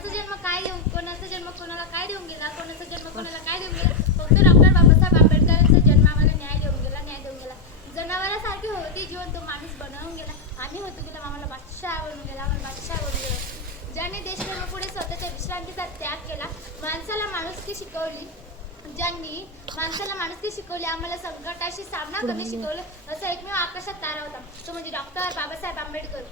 कोणाचा जन्म काय देऊन कोणाचा जन्म कोणाला काय देऊन गेला, कोणाचा जन्म कोणाला काय देऊन गेला. फक्त डॉक्टर बाबासाहेब आंबेडकरांचा जन्म आम्हाला न्याय देऊन गेला, न्याय देऊन गेला. जनावरासारखी होती जीवन तो माणूस बनवून गेला. आम्ही होतो गेला आम्हाला बादशाह बनवून गेला, आम्हाला बादशाह बनवून गेला. ज्याने देशप्रेमापुढे स्वतःच्या विश्रांतीचा त्याग केला, माणसाला माणुसकी शिकवली, ज्यांनी माणसाला माणुसकी शिकवली, आम्हाला संकटाशी सामना करणे शिकवलं, असा एकमेव आकाशात तारा होता, तो म्हणजे डॉक्टर बाबासाहेब आंबेडकर.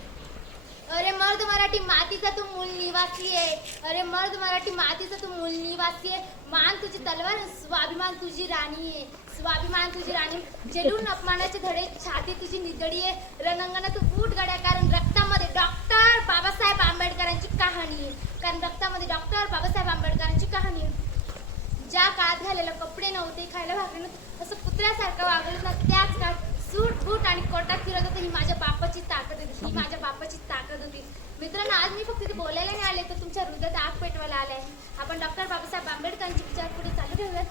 अरे मर्द मराठी मातीचा तू मूल निवासी आहे, अरे मर्द मराठी मातीचा तू मूल निवासी आहे. मान तुझी तलवार, स्वाभिमान तुझी राणी आहे, स्वाभिमान तुझी राणी. जेलून अपमानाचे धडे, छाती तुझी निदडी आहे. रणंगणात तू उठ गड्या, कारण रक्तामध्ये डॉक्टर बाबासाहेब आंबेडकरांची कहाणी आहे, कारण रक्तामध्ये डॉक्टर बाबासाहेब आंबेडकरांची कहाणी आहे. ज्या काळात घालायला कपडे नव्हते, खायला भाकरी नव्हतं, असं कुत्र्यासारखं वागलं ना, त्याच काळात सूट बूट आणि कोटात फिरत होते. ही माझ्या बापाची ताकद होती, ही माझ्या बापाची ताकद होती. मित्रांनो, आज मी फक्त ते बोलायला नाही आले, तर तुमच्या हृदयात आग पेटवायला आले आहे. आपण डॉक्टर बाबासाहेब आंबेडकरांचे विचार पुढे चालू ठेवूयात.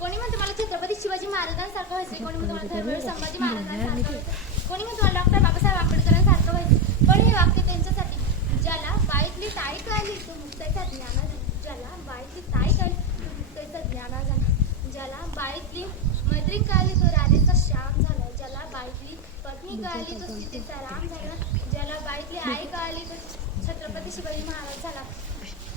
कोणी म्हणतो मला छत्रपती शिवाजी महाराजांसारखं व्हायचं, कोणी म्हणतो मला धर्मवीर संभाजी महाराजांसारखं व्हायचं, कोणी म्हणतो मला डॉक्टर बाबासाहेब आंबेडकरांसारखं व्हायचं. पण हे वाक्य त्यांच्यासाठी, ज्याला बाईतली ताई कळली तो मुक्ताईचा ज्ञाना झाला, ज्याला बाईतली ताई कळली तो मुक्ताईचा ज्ञाना झाला, ज्याला बाईतली मैत्रीण कळली तो राधेचा श्याम झाला, ज्याला बाईतली पत्नी कळली तो सीतेचा राम झाला, ज्याला बाईतली आई कळली तो छत्रपती शिवाजी महाराज झाला.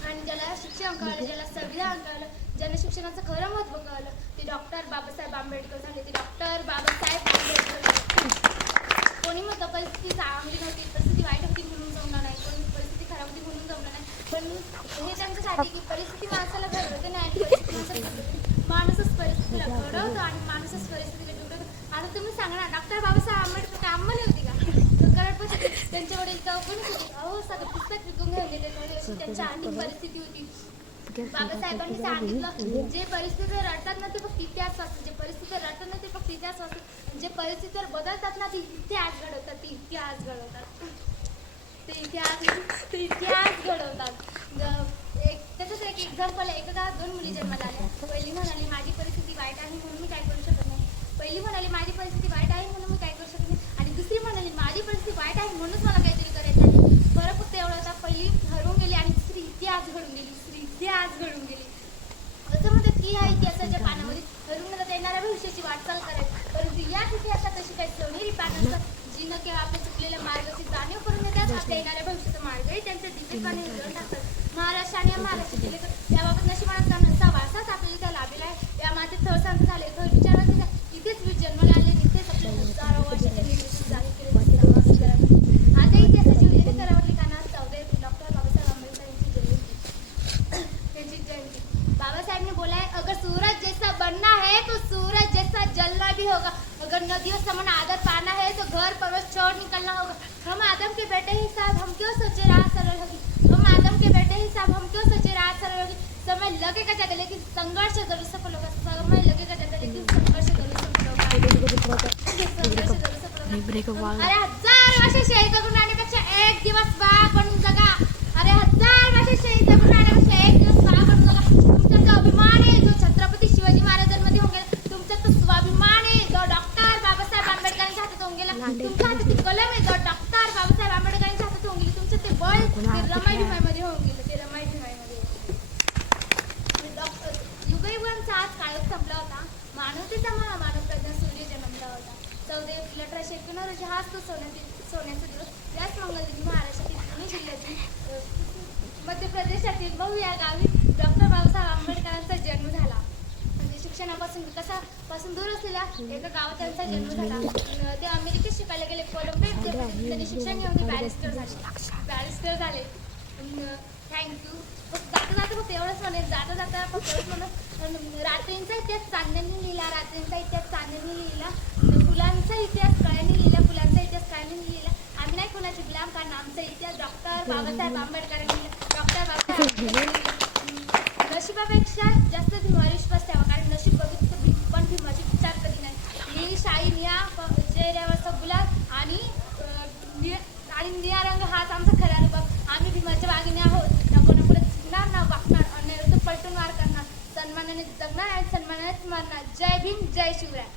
आणि ज्याला शिक्षण कळलं, ज्याला संविधान कळलं, ज्याला शिक्षणाचं खरं महत्त्व कळलं, ते डॉक्टर बाबासाहेब आंबेडकर झाले, ते डॉक्टर बाबासाहेब आंबेडकर. कोणी म्हणतं परिस्थिती चांगली नव्हती, परिस्थिती वाईट होती म्हणून जमणार नाही, कोणी परिस्थिती खराब होती म्हणून जमणार नाही, पण हे त्यांच्यासाठी की परिस्थिती माणसाला घडवते नाही, परिस्थिती माणसाला घडवते, माणूसच परिस्थितीला घडवतो आणि माणूसच परिस्थितीला घडवतो. आता तुम्ही सांगा ना, डॉक्टर बाबासाहेब आंबेडकर काय अंमली होती का? कराडपासून त्यांच्या वडील कोणी होते, अहो सगळं पुस्तक विकून घेऊन गेले, अशी त्यांची आर्थिक परिस्थिती होती. बाबासाहेबांनी सांगितलं, जे परिस्थितीवर रडतात ना ते फक्त इतिहास वाचतात, जे परिस्थितीवर रडतात ना ते फक्त इतिहास वाचतात, जे परिस्थितीवर बदलतात ना ते इतिहास घडवतात, ते इतिहास घडवतात, ते इतिहास घडवतात. त्याचंच एक एक्झाम्पल आहे. एका गावात 2 मुली जन्माला आल्या. पहिली म्हणाली माझी परिस्थिती वाईट आहे म्हणून मी काय करू शकत नाही, पहिली म्हणाली माझी परिस्थिती वाईट आहे म्हणून मी काय करू शकत नाही, आणि दुसरी म्हणाली माझी परिस्थिती वाईट आहे म्हणूनच मला काहीतरी करायचं आहे. फरक फक्त एवढा होता, पहिली हरवून गेली आणि दुसरी इतिहास घडून गेली, इतिहास घडून गेली. असं म्हणतात की ह्या इतिहासाच्या पानामध्ये हरवून येणाऱ्या भविष्याची वाटचाल करायची, परंतु याच इतिहासात अशी काही सोनेरी पानं असतात जी न केवळ आपल्या चुकलेल्या मार्गाची जाणीव करून देतात, आपल्या येणाऱ्या भविष्याचा मार्गही त्यांच्या दिव्यपाने उजळून टाकतात. महाराष्ट्र आणि महाराष्ट्राचे याबाबत नशिबाचा वारसाच आपल्याला त्या लाभलेला आहे. या मातीत थळसंत झाले, थळ विचारांचे झाले, इथेच वीज जन्माला आले, इथेच आपल्या हजारो वर्षाच्या निर्मिती जाहीर केले. आता इतिहासाची उल्लेख करावरली कानात 14 एप्रिल डॉक्टर बाबासाहेब आंबेडकर यांची जयंती, त्यांची जयंती. बाबासाहेब ने बोला है, अगर सूरज जैसा बनना है तो सूरज जैसा जलना भी होगा, अगर नदियों समान आदत पाना है तो घर प्रवेश छोड़ निकलना होगा. हम आदम के बेटे ही साहब, हम क्यों सोचे रात सरल होगी, हम आदम के बेटे ही साहब, हम क्यों सोचे रात सरल होगी. समय लगेगा ज्यादा लेकिन संघर्ष जरूर सफल होगा, समय लगेगा ज्यादा लेकिन संघर्ष जरूर सफल होगा. अरे 1000 वर्षे शहीद करून राहण्यापेक्षा एक दिवस बाळ बनून जगा, अरे 1000 वर्षे शहीद करून राहण्यापेक्षा एक दिवस बाळ बनून जगा. तुमचा जो अभिमान आहे जो छत्रपती शिवाजी महाराजांमध्ये होऊन गेला, तुमचा तो स्वाभिमान आहे जो डॉक्टर बाबासाहेब आंबेडकरांच्या हातात होऊन गेला, तुमच्या हातात ती कलम आहे जो डॉक्टर बाबासाहेब आंबेडकरांच्या हातात होऊन गेली, तुमचं ते बळ ते रमाई भीमाईमध्ये होऊन गेलं, ते रमाई भीमाईमध्ये. युगयुगांचा आज काळच संपला होता, मानवतेचा महामानव प्रज्ञा सूर्य जन्मला होता. 14 एप्रिल 1891 रोजी हाच तो सोन्याचा दिवस. याच मंगळदिनी महाराष्ट्रातील पुणे जिल्ह्यातील मध्य प्रदेशातील मऊ या गावी डॉक्टर बाबासाहेब आंबेडकरांचा जन्म झाला. म्हणजे शिक्षणापासून विकासापासून दूर असलेल्या एका गावात त्यांचा जन्म झाला. ते अमेरिकेत शिकायला गेले, कोलंबिया त्यांनी शिक्षण घेऊन बॅरिस्टर झाले. थँक्यू. जाता जाता फक्त एवढंच म्हणेल, जाता जाता फक्त एवढंच म्हणून रात्रींचा इतिहास चांदण्यांनी लिहिला, रात्रींचा इतिहास चांदण्यांनी लिहिला, फुलांचा इतिहास कळ्यांनी लिहिला, फुलांचा इतिहास कळ्यांनी लिहिला. आम्ही नाही कोणाची गुलाम, कारण आमचा इतिहास डॉक्टर बाबासाहेब आंबेडकरांनी लिहिला. डॉक्टर बाबासाहेब नशिबापेक्षा जास्त भीमावर विश्वास ठेवा, कारण नशीब बघितलं पण भीमाची विचार कधी नाही. नी शाही निया चेहऱ्यावरचा गुलाब आणि निळा रंग हाच आमचा खरा रूप. आम्ही भीमाच्या वाघिणी आहोत, ना कोणापुढे चुकणार ना वागणार, अन्याय पलटून वार करणार, सन्मानाने जगणार आणि सन्मानानेच मरणार. जय भीम, जय शिवराय.